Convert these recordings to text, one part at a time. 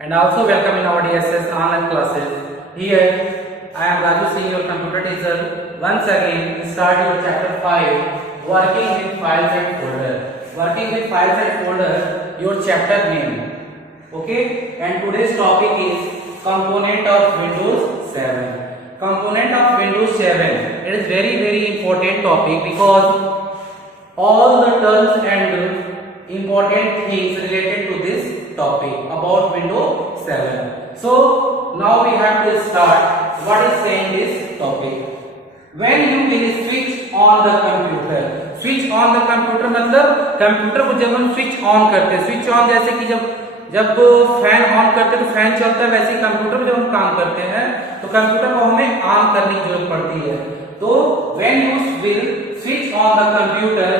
and also welcome in our DSS online classes. Here I am Raju Singh, your computer teacher. Once again, start your chapter 5, working with files and folder. Working with files and folder, your chapter name. Okay, and today's topic is component of Windows 7. Component of Windows 7. It is very important topic because all the terms and important things related to this topic about Windows 7. So now we have to start what is saying this topic. When you will switch on the computer, switch on the computer मतलब कंप्यूटर को जब हम switch on करते हैं, switch on जैसे कि जब fan on करते हैं तो फैन चलता है, वैसे ही कंप्यूटर में जब हम काम करते हैं तो कंप्यूटर को हमें ऑन करने की जरूरत पड़ती है. तो when you will switch on the computer,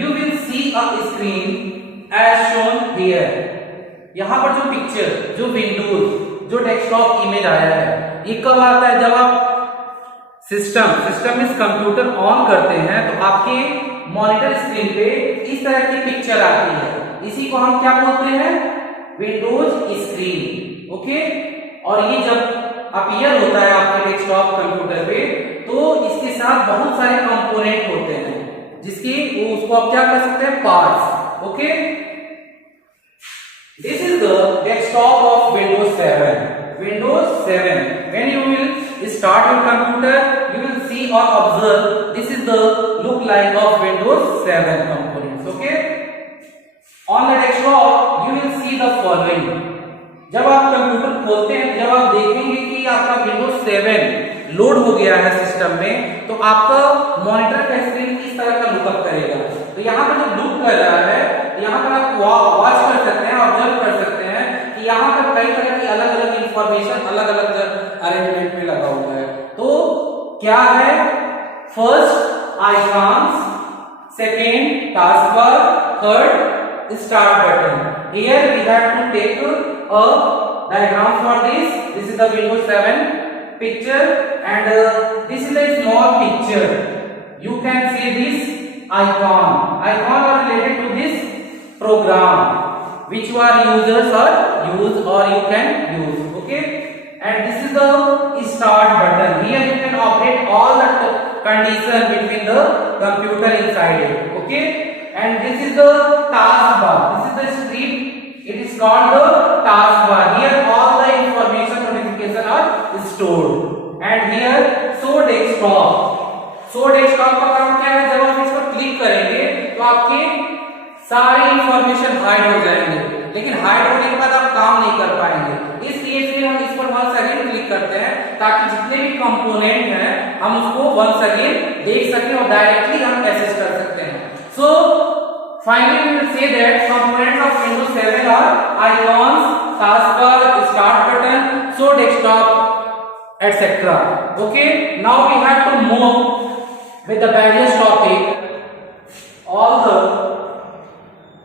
you will see a screen as shown here. यहाँ पर जो पिक्चर, जो विंडोज, जो डेस्कटॉप इमेज आया है, ये कब आता है? जब आप सिस्टम में कंप्यूटर ऑन करते हैं तो आपके मॉनिटर स्क्रीन पे इस तरह की पिक्चर आती है. इसी को हम क्या बोलते हैं? Windows screen. ओके, और ये जब अपीयर होता है आपके डेस्कटॉप कंप्यूटर पे तो इसके साथ बहुत सारे कंपोनेंट होते हैं जिसकी उसको आप क्या कर सकते हैं? Parts. Okay, this is the desktop of Windows 7. Windows 7. When you will start your computer, you will see or observe this is the look like of Windows 7 components. Okay, on the desktop you will see the following. जब आप कंप्यूटर खोलते हैं, जब आप देखेंगे कि आपका Windows 7 लोड हो गया है सिस्टम में, तो आपका मॉनिटर का स्क्रीन किस तरह का लुकअप करेगा. तो यहाँ पर जो लुक कर रहा है, यहाँ पर आप वॉच कर सकते हैं, ऑब्जर्व कर सकते हैं कि यहाँ पर कई तरह की अलग अलग इंफॉर्मेशन अलग अलग अरेंजमेंट में लगा हुआ है. तो क्या है? First icons, second task bar, third start button. Here we have to take a diagram for this. This is the Windows 7 picture and this is a small picture. You can see this icon. Icon are related to this program which your users are use or you can use. Okay, and this is the start button. Here you can operate all the condition between the computer inside it. Okay, and this is the task bar. This is the strip. It is called the task bar. Here all the information notification are stored. And here show desktop. show desktop का काम क्या है? जब आप इस पर क्लिक करेंगे तो आपके सारी इंफॉर्मेशन हाइड हो जाएंगे, लेकिन हाइड होने के बाद आप काम नहीं कर पाएंगे. इसलिए फिर हम इस पर वंस अगेन क्लिक करते हैं ताकि जितने भी कंपोनेंट हैं हम उसको वंस अगेन देख सकें और डायरेक्टली हम एक्सेस कर सकते हैं. सो finally we will say that components of Windows 7 are icons, taskbar, start button, show desktop, etc. Okay, now we have to move with the various topic, all the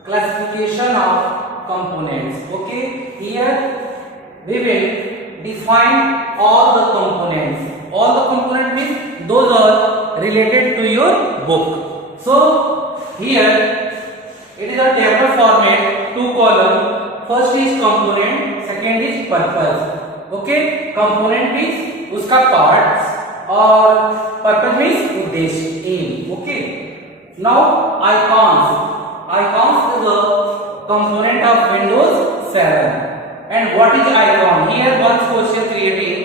classification of components. Okay, here we will define all the components. All the components means those are related to your book. So here it is a table format, two column. First is component, second is purpose. Okay, component means उसका parts और purpose means उद्देश्य, aim. Okay, now icons. Icons is a component of Windows 7. And what is icon? Here one question creating.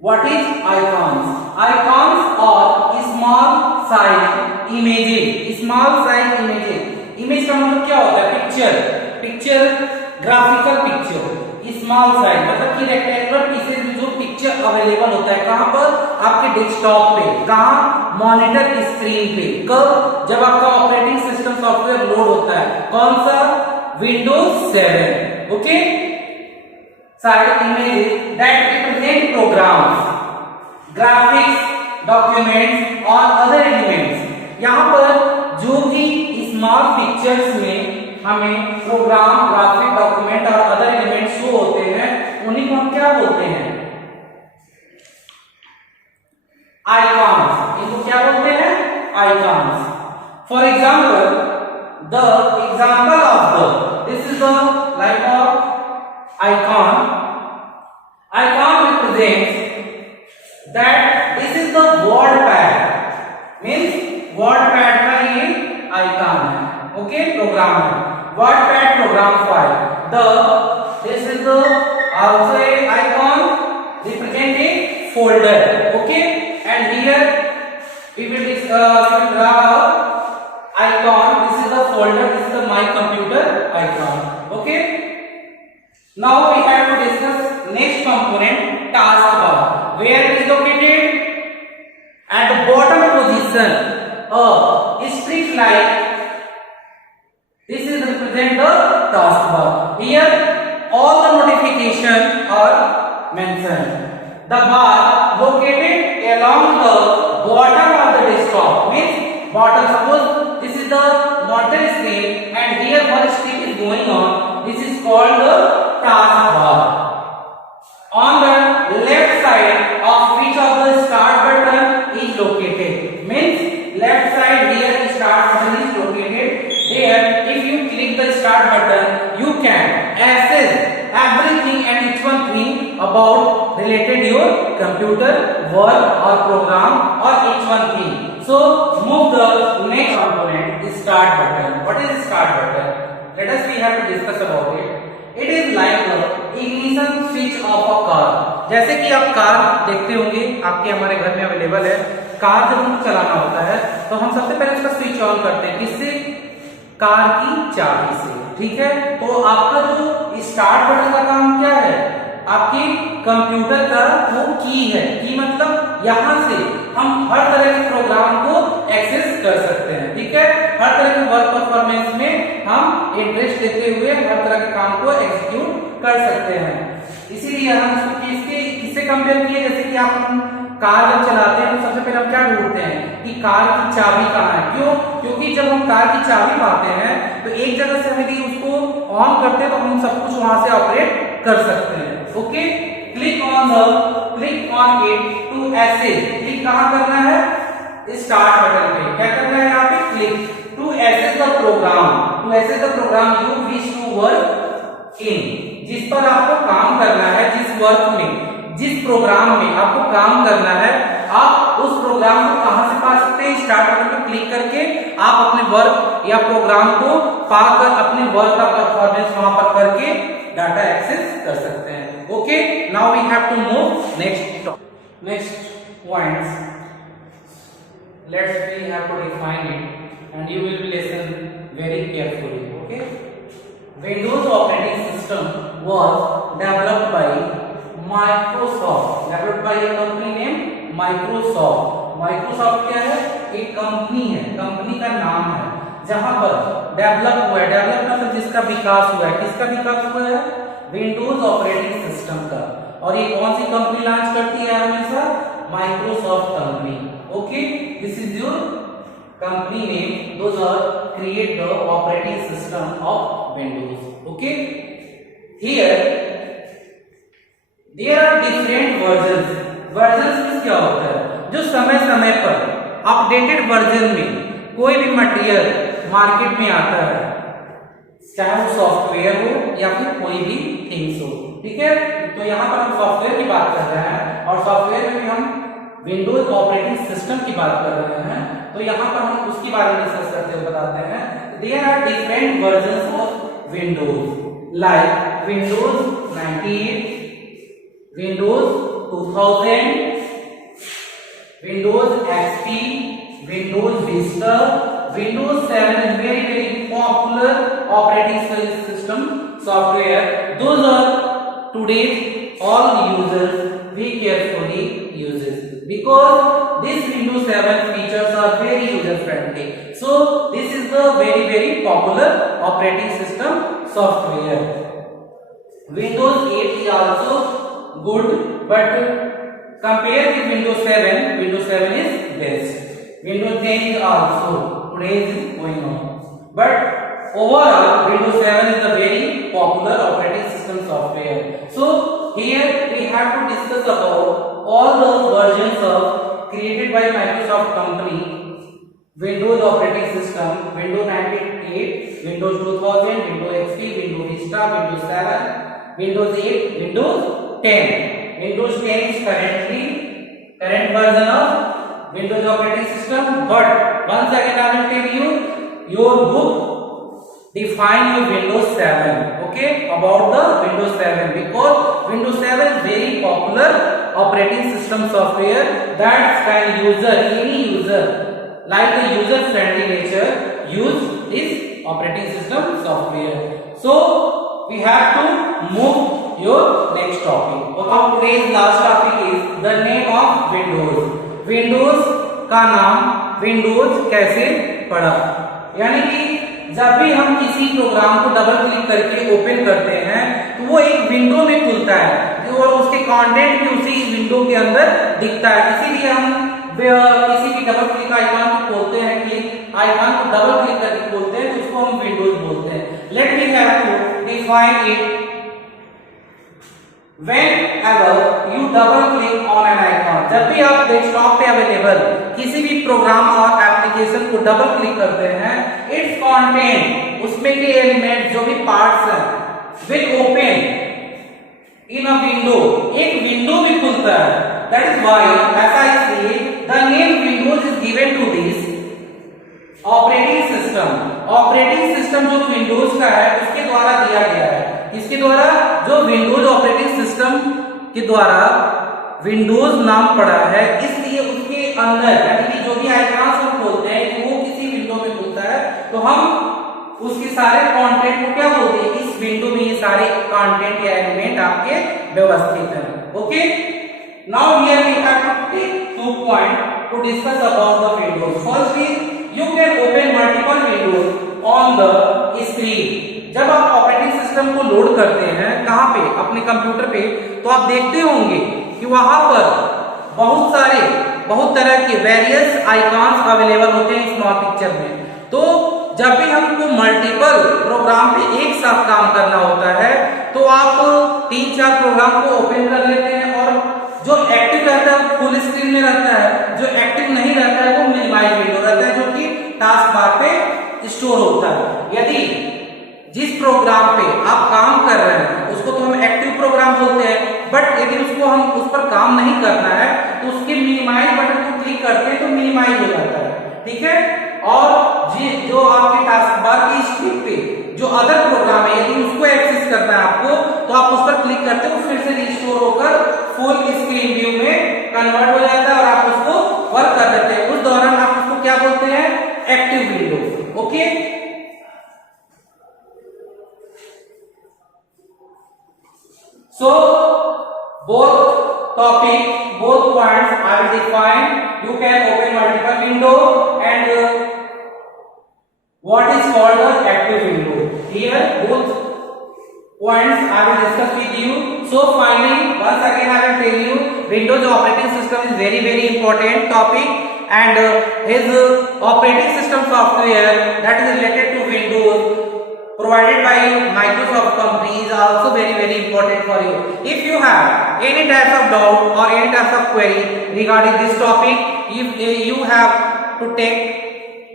What is icons? Icons are small size images. Small size images. Image का मतलब क्या होता है? Picture. Picture graphical picture. Small size मतलब कि rectangular pieces जो picture available होता है कहां पर? आपके डेस्कटॉप पे. कहां? मॉनिटर स्क्रीन पे. कब? जब आपका ऑपरेटिंग सिस्टम सॉफ्टवेयर लोड होता है. कौन सा? Windows 7. Okay, side images that represent programs, graphics, documents और अदर एलिमेंट्स. यहां पर जो भी स्मॉल पिक्चर्स में हमें प्रोग्राम, ग्राफिक, डॉक्यूमेंट और अदर एलिमेंट शो होते हैं उन्हीं को हम क्या बोलते हैं? आइकॉन्स. इनको क्या बोलते हैं? Icons. For example, the example of the this is the like of icon. Icon represents that this is the word pad, means word pad का ये icon है, okay, program है, word pad program file. This is the also a icon represent a folder, okay, and here we will draw icon. This is the folder, this is the my computer icon, okay. Now we have to discuss next component, taskbar. Where it is located? At the bottom position, a street light. This is represent the taskbar. Here all the notification are mentioned. The bar located along the bottom of the desktop, means bottom. Suppose this is the model screen and here one stream is going on. This is called the taskbar. On the left side of which of the start button is located, means left side here the start button is located. There if you click the start button you can access everything and each one thing about related your computer work or program or each one thing. So move the next component, the start button. What is the start button? Let us we have to discuss about it. It is like the ignition switch of a car. जैसे कि आप कार देखते होंगे, आपके हमारे घर में अवेलेबल है। कार जब हमको चलाना होता है तो हम सबसे पहले उसका स्विच ऑन करते हैं, किससे? कार की चाबी से, ठीक है। तो आपका जो स्टार्ट बटन का काम क्या है? आपके कंप्यूटर का वो की है। की मतलब यहाँ से हम हर तरह के प्रोग्राम को एक्सेस कर सकते हैं, ठीक है। हर तरह के वर्क परफॉर्मेंस में हम इंटरेस्ट लेते हुए हर तरह के काम को एग्जीक्यूट कर सकते हैं। इसीलिए हम इसको किससे कंपेयर किए? जैसे कि आप कार जब चलाते हैं तो सबसे पहले हम क्या ढूंढते हैं कि कार की चाबी कहाँ है। क्यों? क्योंकि जब हम कार की चाबी पाते हैं तो एक जगह से हमें उसको ऑन करते हैं तो हम सब कुछ वहां से ऑपरेट कर सकते हैं, okay. Click on it to access. Click कहाँ करना है? स्टार्ट बटन पे। क्या करना है यहाँ पे? Click to access the program. To access the program you wish to work in, जिस पर आपको काम करना है, जिस वर्क में, जिस प्रोग्राम में आपको काम करना है, आप उस प्रोग्राम को कहां से पा सकते हैं? स्टार्ट बटन पर क्लिक करके आप अपने वर्क या प्रोग्राम को पाकर अपने वर्क का परफॉर्मेंस वहां पर करके डाटा एक्सेस कर सकते हैं, okay. Now we have to move next points. Let's we have to define it and you will be listen very carefully, okay. Windows operating system was developed by Microsoft, developed by a company named Microsoft. Microsoft क्या है? एक कंपनी है, कंपनी का नाम है, जहां पर डेवलप हुआ है। डेवलप मतलब जिसका विकास हुआ है। किसका विकास हुआ है? विंडोज ऑपरेटिंग सिस्टम का। और ये कौन सी कंपनी लॉन्च करती है हमेशा? Microsoft company, okay. This is your company name. Those are create the operating system of Windows, okay. Here there are different versions में क्या होता है? जो समय समय पर अपडेटेड वर्जन में कोई भी मटेरियल मार्केट में आता है, चाहे वो सॉफ्टवेयर हो या फिर कोई भी थिंग्स हो, ठीक है। तो यहाँ पर हम सॉफ्टवेयर की बात कर रहे हैं और सॉफ्टवेयर में भी हम विंडोज ऑपरेटिंग सिस्टम की बात कर रहे हैं। तो यहाँ पर हम उसके बारे में डिस्कस करते हुए बताते हैं। There are different versions of Windows, like Windows 98, Windows 2000, Windows XP, Windows Vista, Windows 7 is very popular operating system software. Those are today's all users very carefully uses, because this Windows 7 features are very user friendly. So this is the very popular operating system software. Windows 8 is also good, but compared with Windows 7, Windows 7 is best. Windows 10 is also today is going on, but overall Windows 7 is a very popular operating system software. So here we have to discuss about all those versions of created by Microsoft company. Windows operating system, Windows 98, Windows 2000, Windows XP, Windows Vista, Windows 7, Windows 8, Windows 10. Windows 10 is current version of Windows operating system. But once again I will tell you, your book define your Windows 7. Okay, about the Windows 7, because Windows 7 is very popular operating system software that can any user like the user friendly nature use this operating system software. So we have to move your next topic. Okay, today's last topic is the name of Windows. Windows का नाम Windows कैसे पड़ा, यानी कि जब भी हम किसी प्रोग्राम को डबल क्लिक करके ओपन करते हैं तो वो एक विंडो में खुलता है और उसके कंटेंट भी उसी विंडो के अंदर दिखता है। इसीलिए हम किसी भी डबल क्लिक आइकन को खोलते हैं, क्लिक आइकन को डबल क्लिक करके खोलते हैं तो उसको हम विंडोज बोलते हैं। Let me have to define it. Whenever you double click on an icon, जब भी आप डेस्कटॉप पे अवेलेबल किसी भी प्रोग्राम और एप्लीकेशन को डबल क्लिक करते हैं, इट्स कंटेंट, उसमें के एलिमेंट जो भी पार्ट्स हैं will open in a window, एक विंडो भी खुलता है। दैट इज व्हाई ऐसा इसलिए the name Windows is given to this operating system. Operating system जो विंडोज का है उसके द्वारा दिया गया है। इसके द्वारा जो विंडोज ऑपरेटिंग सिस्टम के द्वारा विंडोज नाम पड़ा है, इसलिए उसके अंदर यानी कि जो भी आइकॉन्स हम खोलते हैं वो किसी विंडो में खुलता है तो हम उसके सारे कंटेंट को क्या बोलते हैं, इस विंडो में ये सारे कंटेंट या एलिमेंट आपके व्यवस्थित हैं। Okay, now here we have to take 2 point to discuss about the Windows. First is you can open multiple windows on the screen। जब आप ऑपरेटिंग सिस्टम को लोड करते हैं कहां पे, अपने कंप्यूटर पे, तो आप देखते होंगे कि वहां पर बहुत तरह के वेरियस आइकॉन्स अवेलेबल होते हैं स्मॉल पिक्चर में। तो जब भी हमको मल्टीपल प्रोग्राम पे एक साथ काम करना होता है तो आप 3-4 प्रोग्राम को ओपन कर लेते हैं और जो एक्टिव रहता है फुल स्क्रीन में रहता है, जो एक्टिव नहीं रहता है वो मिनिमाइज विंडो रहता है जो कि टास्क बार पे स्टोर होता है। यदि जिस प्रोग्राम पे आप काम कर रहे हैं उसको तो हम एक्टिव प्रोग्राम बोलते हैं, बट यदि उसको हम उस पर काम नहीं करना है तो उसके मिनिमाइज बटन को क्लिक करते हैं तो मिनिमाइज हो जाता है। ठीक है, और जो आपके टास्क बार की स्क्रीन पे जो अदर प्रोग्राम है यदि उसको एक्सेस करना है आपको तो आप उस पर क्लिक करते हो, फिर से रिस्टोर होकर फुल स्क्रीन व्यू में कन्वर्ट हो जाता है और आप उसको वर्क कर देते हैं। उस दौरान आप उसको क्या बोलते हैं, active window. Okay, so both points are defined. You can open multiple window and what is called an active window. Here both points I will discuss with you. So finally once again I will tell you Windows operating system is very important topic, and his operating system software that is related to Windows provided by Microsoft company is also very important for you. If you have any type of doubt or any type of query regarding this topic, if you have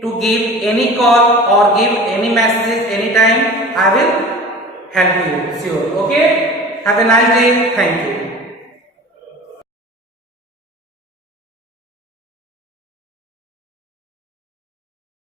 to give any call or give any messages anytime, I will help you. Sure. Okay, have a nice day. Thank you.